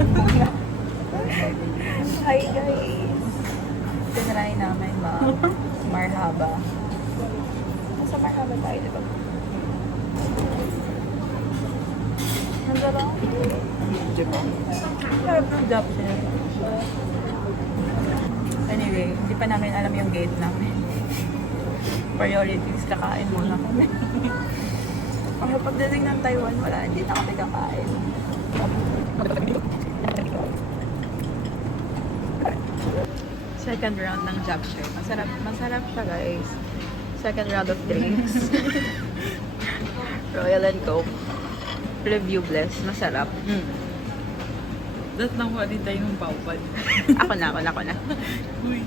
Hi guys! Tinry namin marhaba. Nasa marhaba tayo, diba? Ang sarap. Diba? Sarap ng job siya. Anyway, hindi pa namin alam yung gate namin. Priorities, kakain muna kami. Ang pagdating ng Taiwan, wala, hindi na kami kakain. Second round ng job share. Masarap siya guys. Second round of drinks. Royal and Coke. Review bless. Masarap. Dapat nakuha din tayo ng paupad. Ako na. Uy.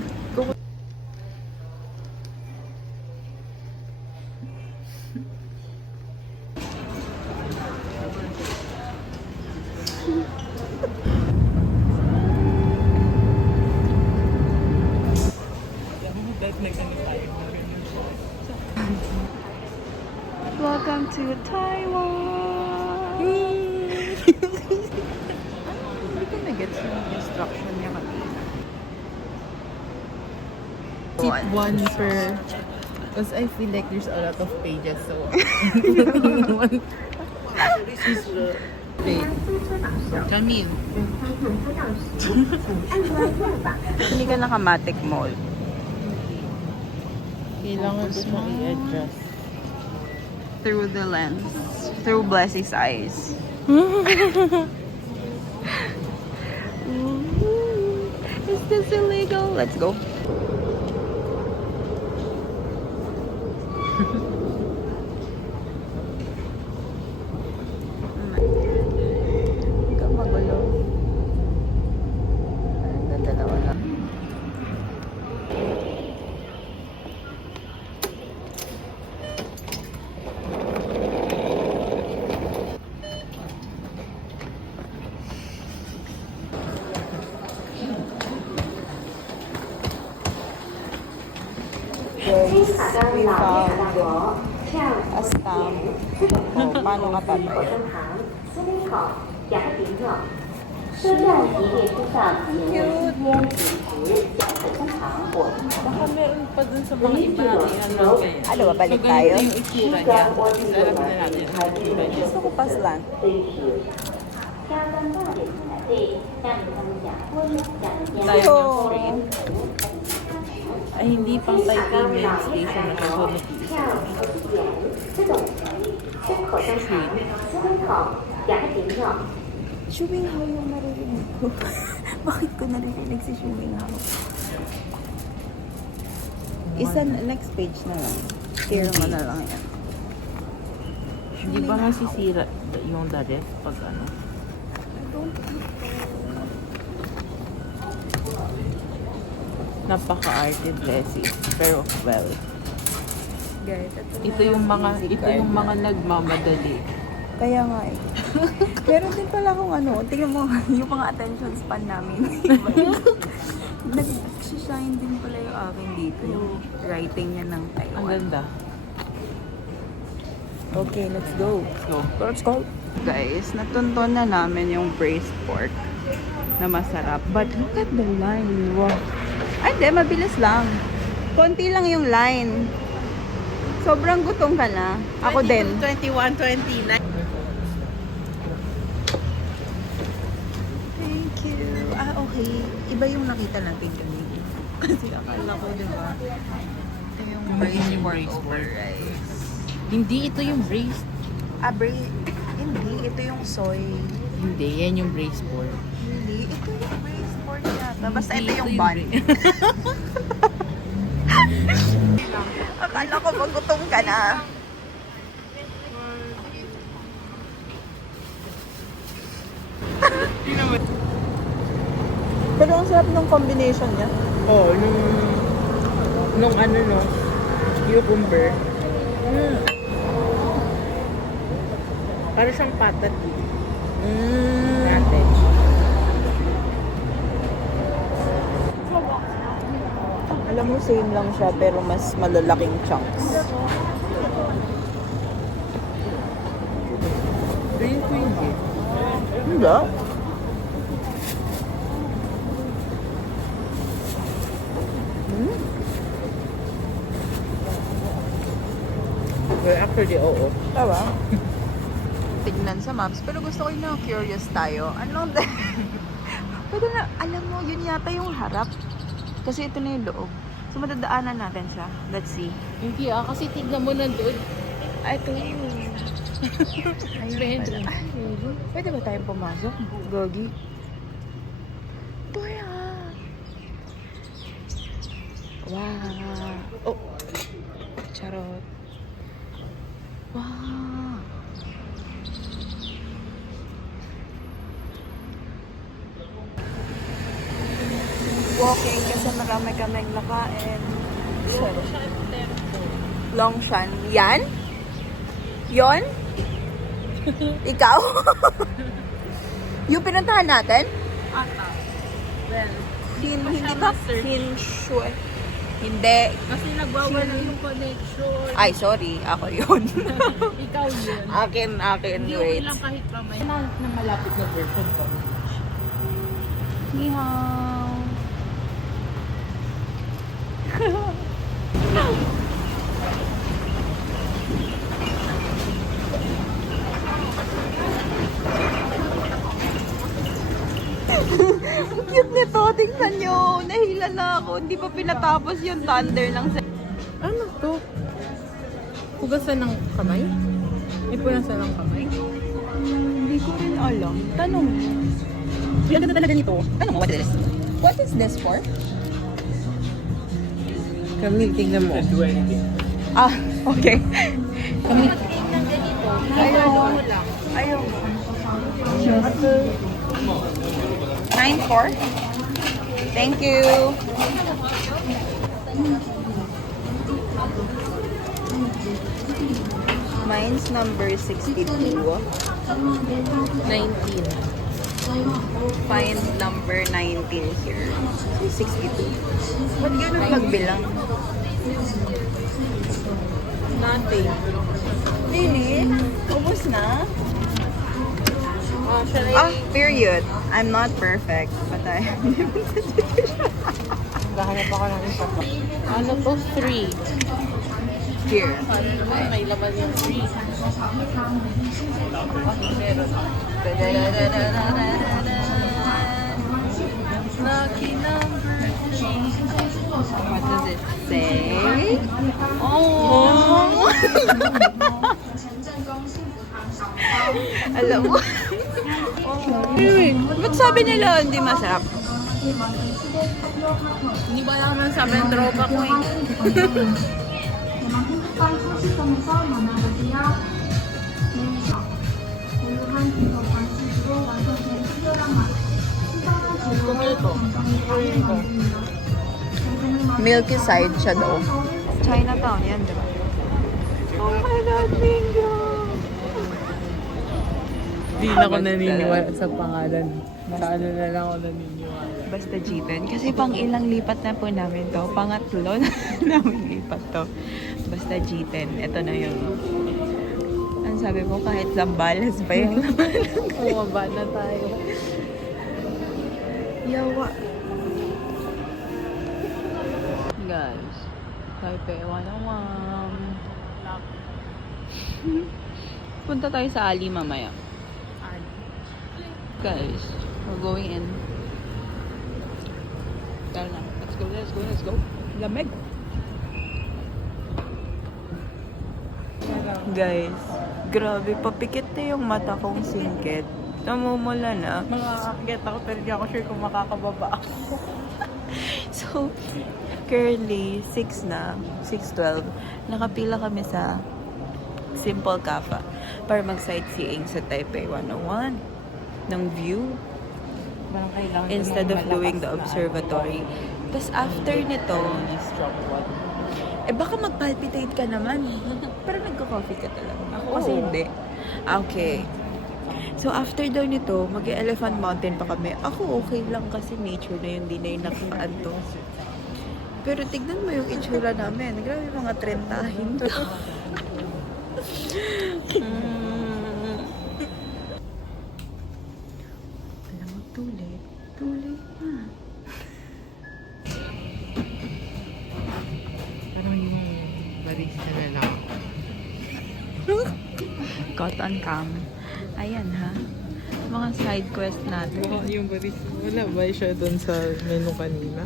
Welcome to Taiwan! Hindi ko na-gets yung instruction niya kanina. Seat one per... Because I feel like there's a lot of pages, so... Wait. Camille. Hindi ka nakamatic mall. Kailangan ko siyang i-adjust. Through the lens. Through Blessie's eyes. Is this illegal? Let's go. Huwag kang magulo. Ang dalawa na. We found a stamp. Oh, paano ka tatay? 思维好，夹的饼状。车站及列车上沿用吸烟、饮食、小口香糖、果冻等 Baka meron pa dun sa mga iba natin ano kaya. Ano ba, balik So, tayo? ganito yung itsura niya. Tapos alam na natin ang itsura niya. Gusto ko paslan. 真是加班大点进来对，让他们讲婚讲家 Tayo Yo. ng street. Ay, hindi pang Taipei main station na siya. So, 跳和点这种吃口香糖、思维好，夹的饼状。 Shubing Hao yung naririnig ko. Bakit ko naririnig si Shubing Hao? Isa next page na lang. Share mo na lang yan. Hindi ba masisira yung the ref pag ano? Napaka-arte blessing. Pero well, Guys, ito yung mga nagmamadali. Kaya nga eh. Meron din pala akong ano, tingnan mo, yung mga attention span namin. Nag-shine din pala yung akin dito, yung writing niya ng Ang Taiwan. ganda. Okay, let's go. So, Let's go. Guys, natunton na namin yung braised pork na masarap. But look at the line. Wow. Ay, hindi. Mabilis lang. Konti lang yung line. Sobrang gutom ka na. Ako din. 21, 29. Thank you. Ah, okay. Iba yung nakita natin kanina. Kasi akala ko, di ba? Ito yung braised pork over rice. Hindi ito yung braised. Ah, hindi. Ito yung soy. Hindi, yan yung braised pork. Hindi. Ito yung braised pork yata. Basta ito Hindi, yung ito bun. yung Akala ko magutom ka na. Pero ang sarap ng combination niya. Oh, nung ano no, cucumber. Para siyang patat natin. Alam mo, same lang siya pero mas malalaking chunks. Green ko hindi. Hindi. Actually, oo. Tama? Tignan sa maps, pero gusto ko yung na-curious tayo. Anong pwede na, alam mo, yun yata yung harap. Kasi ito na yung loob. So, madadaanan natin siya. Let's see. Hindi kasi tignan mo nandun. Ay, ito. Ayun pala. Pwede ba tayong pumasok? Gogi. Kuya! Wow! Oh! Charot. Wow! Walking kasi marami kaming nakain. Longshan. Yan? Yon? Ikaw? Yung pinuntahan natin? Ata. Well, Hindi ba? Hinshui. Hindi. kasi nagwawala yung connection. Ay, sorry. Ako yun. Ikaw yun. akin. Hindi Wait. lang kahit mamaya. Na malapit na version ko. Ni hao. Ang cute nito. Tingnan nyo. Nahila na ako. Hindi pa pinatapos yung thunder ng Ano to? Hugasan ng kamay? May punasan ng kamay? Hindi ko rin alam. Tanong. Ang ganda talaga nito. Tanong mo, what is this? What is this for? Camille, tignan mo. Ah, okay. Camille. Ayaw. Ayaw. 9-4. Thank you. Mine's number 62. 19. Find number 19 here. 62. Ba't ganun magbilang? Nothing. Really? Ubus na? Shall Ah, period. I'm not perfect, but I am Gahanap ako ng isa pa. Ano to? 3. here. Paano naman may laman yung 3? Meron. Lucky number 3. What does it say? Oh! Alam mo? Ba't sabi nila hindi masarap? Hindi ba naman sabi ng tropa ko eh. Milky side siya daw. Chinatown yan, di ba? Oh my God, bingo! Hindi na ako naniniwala sa pangalan. Sa ano na lang ako naniniwala. Basta G10. Kasi pang ilang lipat na po namin to. Pangatlo na namin lipat to. Basta G10. Ito na yun. Ang sabi ko, kahit Zambales pa yun. Bumaba na tayo. Yawa. Guys, Taipei 101. Punta tayo sa Ali mamaya. Guys, we're going in. Tara na. Let's go. Lamig. Guys, grabe, papikit na yung mata kong singkit. Namumula na. Makakakit ako pero di ako sure kung makakababa ako. So, currently, 6 na, 6:12. Nakapila kami sa Simple Cafe para mag-sightseeing sa Taipei 101 ng view Parang kailangan instead of doing the observatory. Tapos after nito, baka mag-palpitate ka naman. Pero nagko-coffee ka talaga. Ako kasi hindi. Okay. So after daw nito, mag-Elephant Mountain pa kami. Ako okay lang kasi nature na yun, di na yung nakitaan to. Pero tignan mo yung itsura namin. Grabe mga trentahin to. Alam mo, tulit. Tulit na. Parang yung barista na lang. caught on cam. Ayan ha. Mga side quest natin. Baka yung baris, wala ba siya doon sa menu kanina?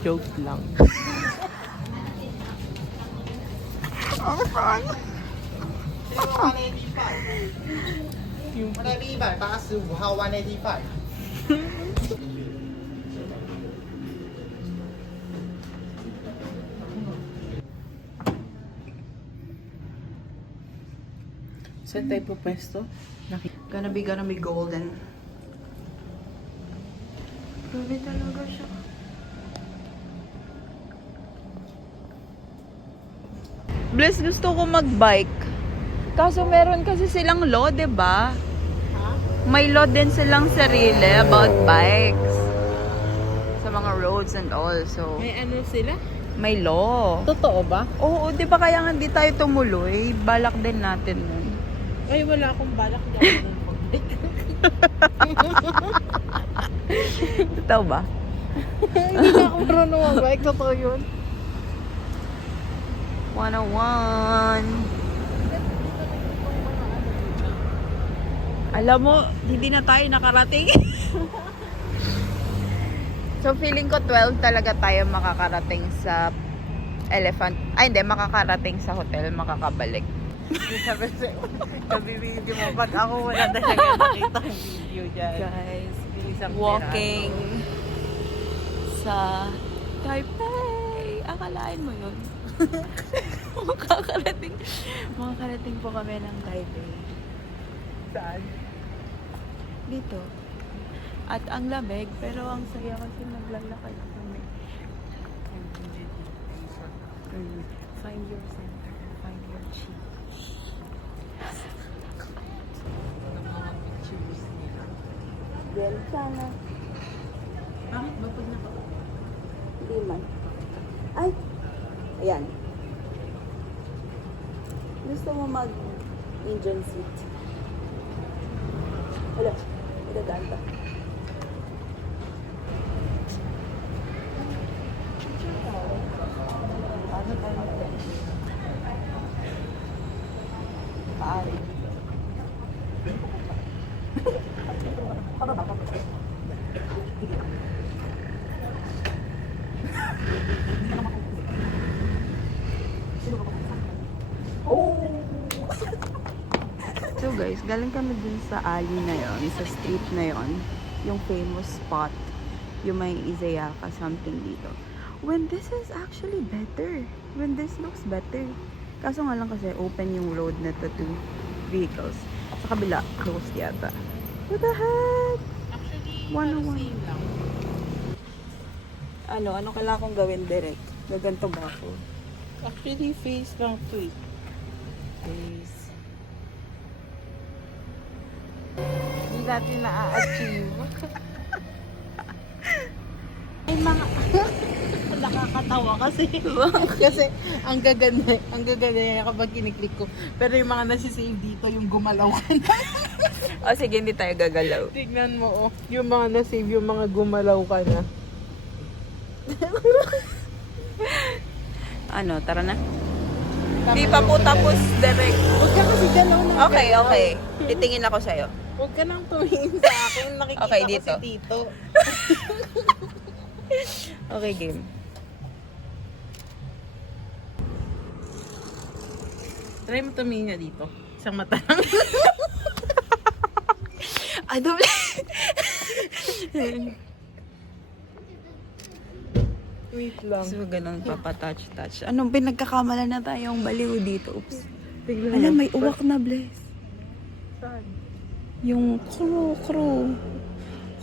Joke lang.我那边185号185。Saan tayo po pwesto? Gonna be golden. Grabe talaga siya. Bless, gusto ko mag-bike. Kaso meron kasi silang law, 'di ba? May law din silang sarili about bikes. Sa mga roads and all. So, May ano sila? may law. Totoo ba? Oo, 'di ba kaya nga hindi tayo tumuloy? Balak din natin nun. Ay, wala akong balak dyan. Totoo ba? Hindi na ako marunong mag-bike. Totoo yun. 101. Alam mo, hindi na tayo nakarating. So feeling ko 12 talaga tayo makakarating sa Elephant. Ay hindi, makakarating sa hotel, makakabalik. Kabibigyan mo. Pag ako wala talaga nakita ang video dyan. Guys, Isang walking sa Taipei. Akalain mo yun. makakarating po kami ng Taipei. Saan? Dito. At ang lamig, pero ang saya kasi naglalakad kami. Find your center. Find your chi. Del sana. Bakit ba pag naka... Hindi man. Ay! Ayan. Gusto mo mag-Indian seat? Wala. Idadaan pa. Paano tayo mag-flash? Paari. So guys, galing kami dun sa alley na yon, sa street na yon, yung famous spot, yung may Izayaka something dito. When this is actually better. When this looks better. Kaso nga lang kasi open yung road na to two vehicles. Sa kabila, closed yata. What the heck? Actually, 101. same lang. Ano kailangan kong gawin direct? Gaganto ba ako? Actually, face lang to eh. Please. Hindi natin na-achieve. Ay, mga... nakakatawa kasi. Kasi ang gaganda niya kapag kiniklik ko. Pero yung mga nasisave dito, yung gumalaw ka na. O sige, hindi tayo gagalaw. Tignan mo, oh. Yung mga nasave, yung mga gumalaw ka na. Ano, tara na? Hindi pa po tapos direct. Huwag ka kasi galaw na. Okay, galaw. okay. Titingin ako sa'yo. Huwag ka nang tumingin sa akin. Nakikita Okay, ko dito. si Tito. Okay, game. Try mo tumingin nga dito. Isang mata lang. Ay, doble. Wait lang. So, ganun, papatouch-touch. Anong pinagkakamala na tayong baliw dito? Oops. Tignan Alam, mo. may uwak na, Bless. Saan? Yung crow.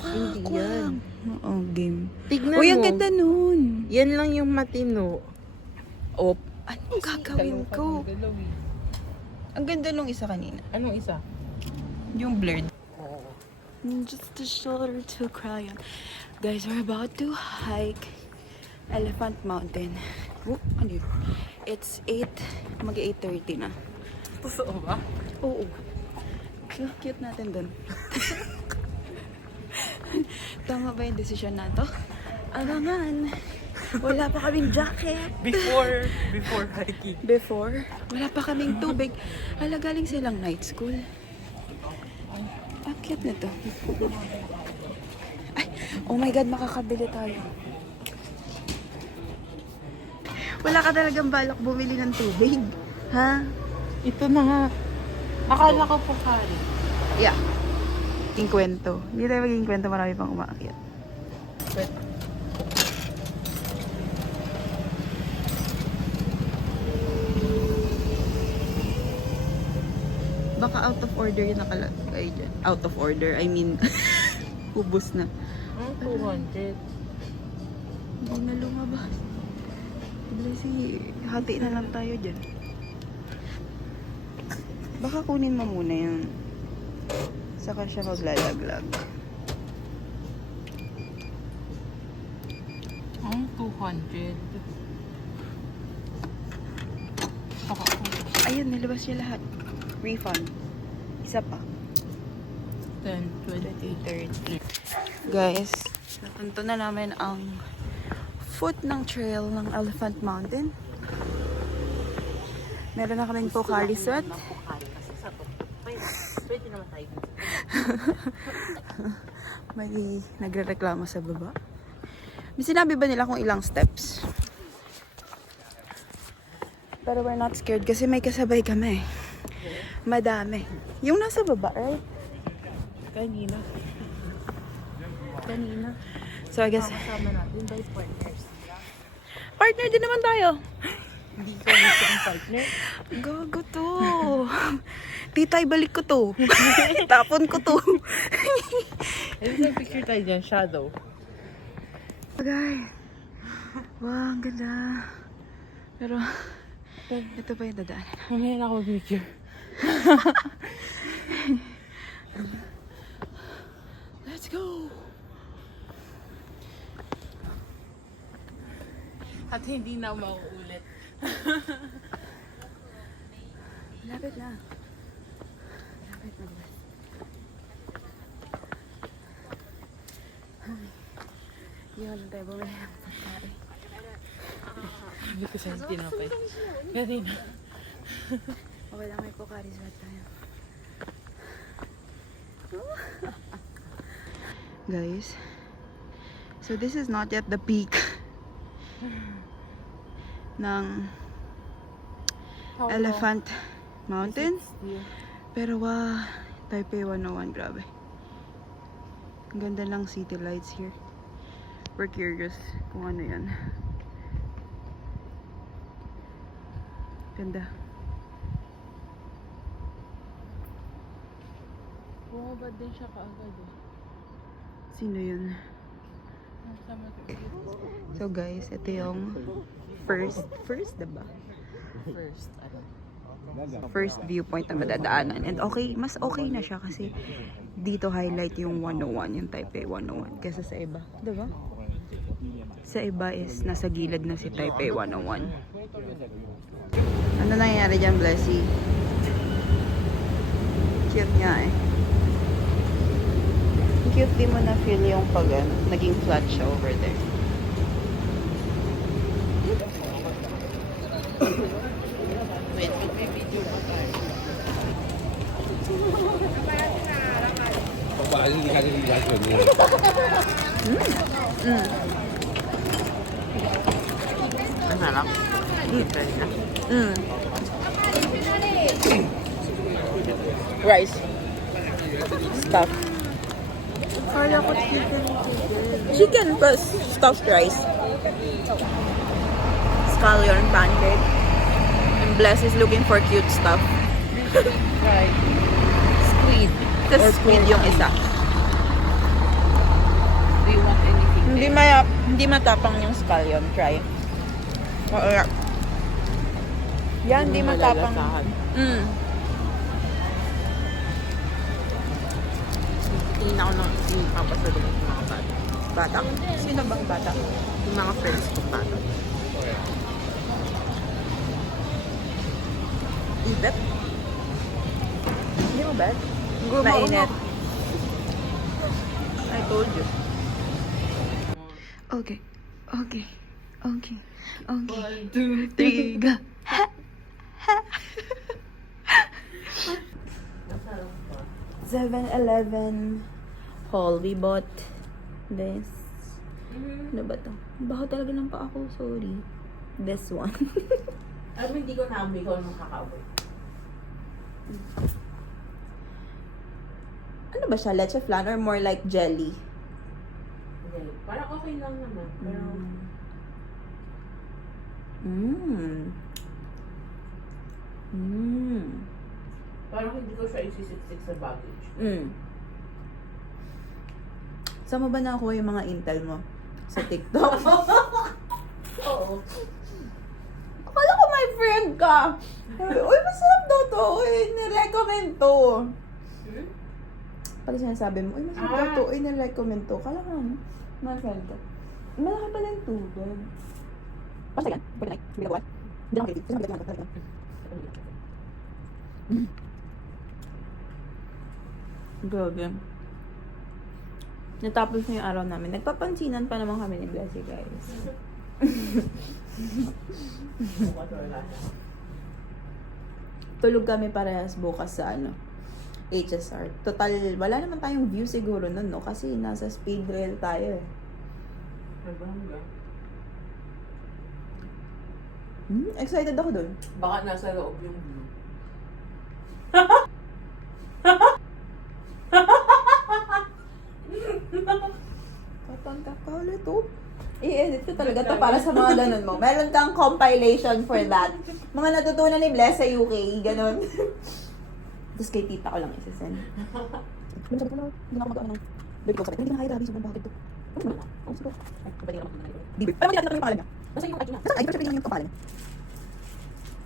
Hindi Kwak, yan. kwak. Oo, game. Tignan Uy, ang mo. ganda nun. Yan lang yung matino. Oh, anong gagawin ko? Galaw eh. Ang ganda nung isa kanina. Anong isa? Yung blurred. Just a shoulder to cry on. Guys, we're about to hike Elephant Mountain. Oh, ano yun? It's 8, mag-8:30 na. Totoo ba? Oo. So, cute natin dun. Tama ba yung desisyon na to? Abangan! Wala pa kaming jacket. Before hiking. Before, wala pa kaming tubig. Hala, galing silang night school. Ang cute nito. Ay, oh my God, makakabili tayo. Wala ka talagang balak bumili ng tubig? Ha? Ito na nga. Akala ko po kari. Yeah. Maging kwento. Hindi tayo maging kwento, marami pang umaakyat. Baka out of order yung nakalagay dyan. Out of order, I mean, ubos na. 200. Hindi na lumabas. Blessy, hati na lang tayo dyan. Baka kunin mo muna yun. Saka siya maglalaglag. Ang 200. Baka po. Ayun, nilabas niya lahat. Refund. Isa pa. 10, 20, 30. Guys, napunto na namin ang foot ng trail ng Elephant Mountain. Meron na kaming Pocari Sweat. Pwede naman tayo. May nagre-reklamo sa baba. May sinabi ba nila kung ilang steps? Pero we're not scared kasi may kasabay kami. Madami. Yung nasa baba, right? Kanina. So I guess, Kasama natin by partners. partner din naman tayo. Hindi ko gusto ang partner. Gago to. Titay, balik ko to. Tapon ko to. Ito sa picture tayo dyan, shadow. Okay. Wow, ang ganda. Pero, ito pa yung dadaanan. Mamaya na ako picture. Let's go! At hindi na mauulit. Lapit na. Lapit na ba? Yun, tayo bumili ng pagkain. Hindi ko sa'yo tinapay. Kanina. Okay lang, may Pocari Sweat tayo. Guys, so this is not yet the peak ng Elephant Mountain. Pero wow, Taipei 101, grabe. Ang ganda ng city lights here. We're curious kung ano yan. Ganda. Bumabad din siya kaagad eh. Sino yun? So guys, ito yung first diba? First viewpoint na madadaanan. And okay, mas okay na siya kasi dito highlight yung 101, yung Taipei 101 kaysa sa iba, diba? Sa iba is nasa gilid na si Taipei 101. Ano nangyayari dyan, Blessy? Cute nga eh. Cute, di mo na feel yung pag naging flat siya over there. Wait, mag-video pa tayo. Ang harap. Dito na. Rice. Stuff. Kala ko chicken. Chicken plus stuffed rice. Scallion pancake. And Bless is looking for cute stuff. Right. Squid. Tapos squid yung isa. Do you want anything? Hindi matapang yung scallion. Try. Wala. Yan, hindi matapang. Tingin ako ng papasalubong ng mga bata. Bata? Sino bang bata? Yung mga friends ko bata. Ibet? Hindi mo bet? Mainit. I told you. Okay. Okay. Okay. 1, 2, 3, go. Ha! Ha! 7-Eleven haul. We bought this. Ano ba to? Baho talaga ng pa ako. Sorry. This one. Alam mo, hindi ko naamoy ko nung kakaboy. Ano ba siya? Leche flan or more like jelly? Okay. Parang okay lang naman. Pero, parang hindi ko siya isisiksik sa baggage. Saan mo ba nakuha yung mga intel mo? Sa TikTok? Oo. Akala ko my friend ka. Uy, masarap daw to. Uy, nirecommend to. Pag sinasabi mo, uy, masarap daw to. Uy, nirecommend to. Akala ko ano? My friend ka. Malaki pala yung tubig. Basta yan? Pwede na. Hindi na Hindi na kayo. Kasi mabigat yung Grabe. Natapos na yung araw namin. Nagpapansinan pa naman kami ni Blessy, guys. Tulog kami parehas bukas sa HSR. Total, wala naman tayong view siguro nun, no? Kasi nasa speed rail tayo eh. Excited ako dun. Baka nasa loob yung view. Patangka ka ulit, oh. I-edit ko talaga to para sa mga ganun mo. Meron kang compilation for that. Mga natutunan ni Bless sa UK, ganun. Tapos kay tita ko lang isasend. Sabi ko na, hindi na ako mag-ano ng baby ko. Sabi, hindi na kaya grabe, sobrang bakit to. Ano ba? Ano siguro? Ay, pwede naman na nalito. Di ba? Parang hindi natin yung pangalan niya. Nasa yung ID niya. Nasa ID, pero sabihin yung pangalan niya.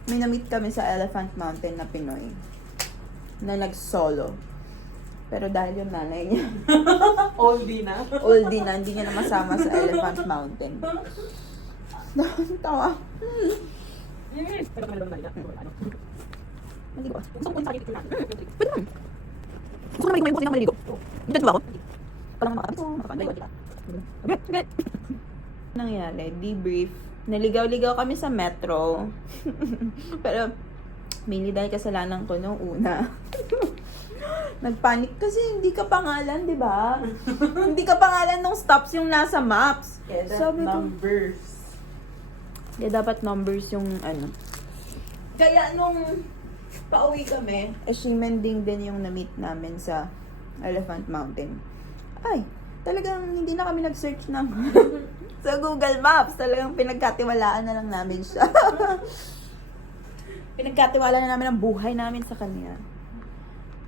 May na-meet kami sa Elephant Mountain na Pinoy na nag-solo. Pero dahil yung nanay niya, Oldie na. oldie na, hindi niya na masama sa Elephant Mountain. Tawa. Yes. Pero kami lang nalita. Maligo. Gusto ko sa akin picture natin. Pwede naman. Gusto ko na maligo ngayon kasi nang maligo. Dito ba ako? Parang makakabit ko. Makakabit ko. Okay, sige. Nangyari, debrief. Naligaw-ligaw kami sa metro. Pero, mainly dahil kasalanan ko nung una. Nagpanic kasi hindi ka pangalan, di ba? Hindi ka pangalan nung stops yung nasa maps. Sabi ko, Numbers. kaya dapat numbers yung Kaya nung pauwi kami, Shimending din yung na-meet namin sa Elephant Mountain. Ay, talagang hindi na kami nag-search ng sa Google Maps. Talagang pinagkatiwalaan na lang namin siya. Pinagkatiwalaan na namin ang buhay namin sa kanya.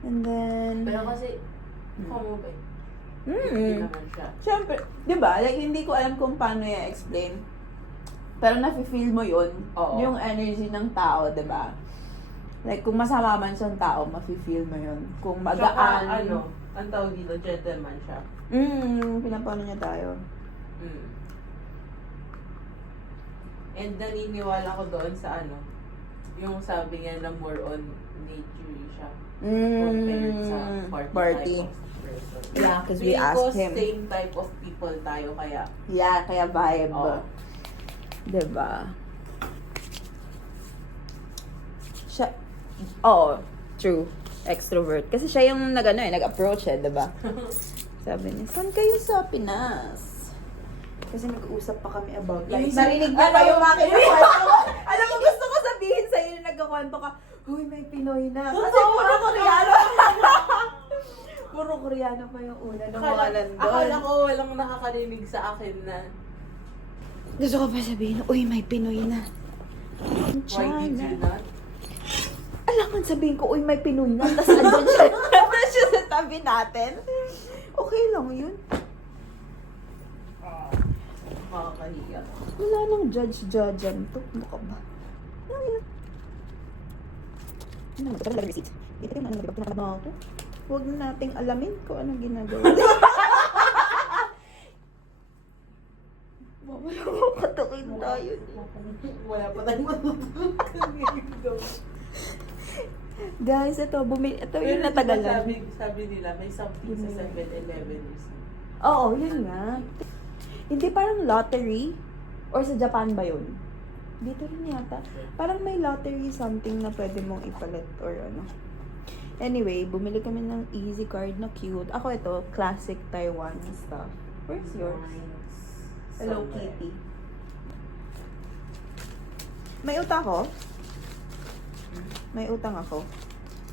And then... Pero kasi, mukha mo ba? Hindi naman siya. Siyempre, di ba? Like, hindi ko alam kung paano i-explain. Pero nafe-feel mo yun. Oo. Yung energy ng tao, di ba? Like, kung masama man siyang tao, mafe-feel mo yun. Kung Tsaka, magaan. ang tawag dito, gentleman siya. Pinapano niya tayo. And naniniwala ko doon sa yung sabi niya na more on nature siya. Compared sa party. Type of person. Yeah, because we Feeling ko asked him. same type of people tayo kaya. Yeah, kaya vibe. Oo. Diba? Siya, true. Extrovert. Kasi siya yung nag-approach diba? Sabi niya, saan kayo sa Pinas? Kasi nag-uusap pa kami about like, narinig niya pa yung mga kwento. Alam mo, gusto ko sabihin sa'yo na nagkakwento ka, huy, may Pinoy na. Kasi puro Koreano. Puro Koreano pa yung una ng mga nandun. Akala ko walang nakakarinig sa akin na Gusto ko pa sabihin, uy, may Pinoy na. why did you not? Alam mo, sabihin ko, uy, may Pinoy na. Tapos andun siya. Andun siya sa tabi natin. Okay lang yun. Makakahiya. Wala nang judge-judgean to. Ano ka ba? Ano yun? Ano naman? Ito na receipt. Dito yung ano, diba? Pinakalabaw ako. Huwag na nating alamin kung anong ginagawa. Mamaya makatakin tayo. Wala pa tayong matutulog. Guys, ito yung natagalan. Sabi nila, may something sa 7-Eleven. Oo, yun nga. Hindi parang lottery. Or sa Japan ba yun? Dito rin yata. Parang may lottery something na pwede mong ipalit or ano. Anyway, bumili kami ng Easy Card na cute. Ako ito, classic Taiwan stuff. Where's yours? Hello Kitty. May utang ako? May utang ako?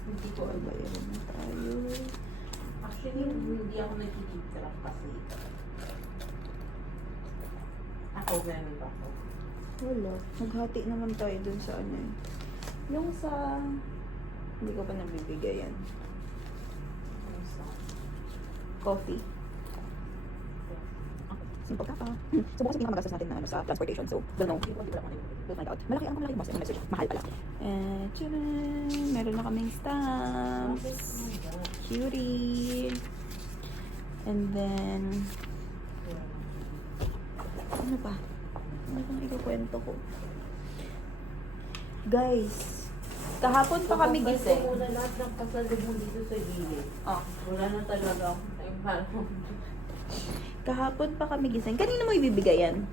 Hindi ko alam. Bayaran na tayo. Actually, hindi ako nagkikita kasi. Ako, ganun ba ako? Wala. Maghati naman tayo dun sa ano eh. Yung sa... Hindi ko pa nabibigay yan. Coffee. Simple ka pa. So, bukas yung pinakamagastos natin na ano, sa transportation. So, don't know. We'll find out. Malaki ang malaki boss. Message. Mahal pala. Tcharan! Meron na kaming stamps. Cutie. And then... Ano pa? Ano pang ikukwento ko? Guys, kahapon pa kami gising. Wala lahat ng pasalubong dito sa gilid. Oh, Wala na talaga ako. Ay, parang kahapon pa kami gising. Kanino mo ibibigay yan?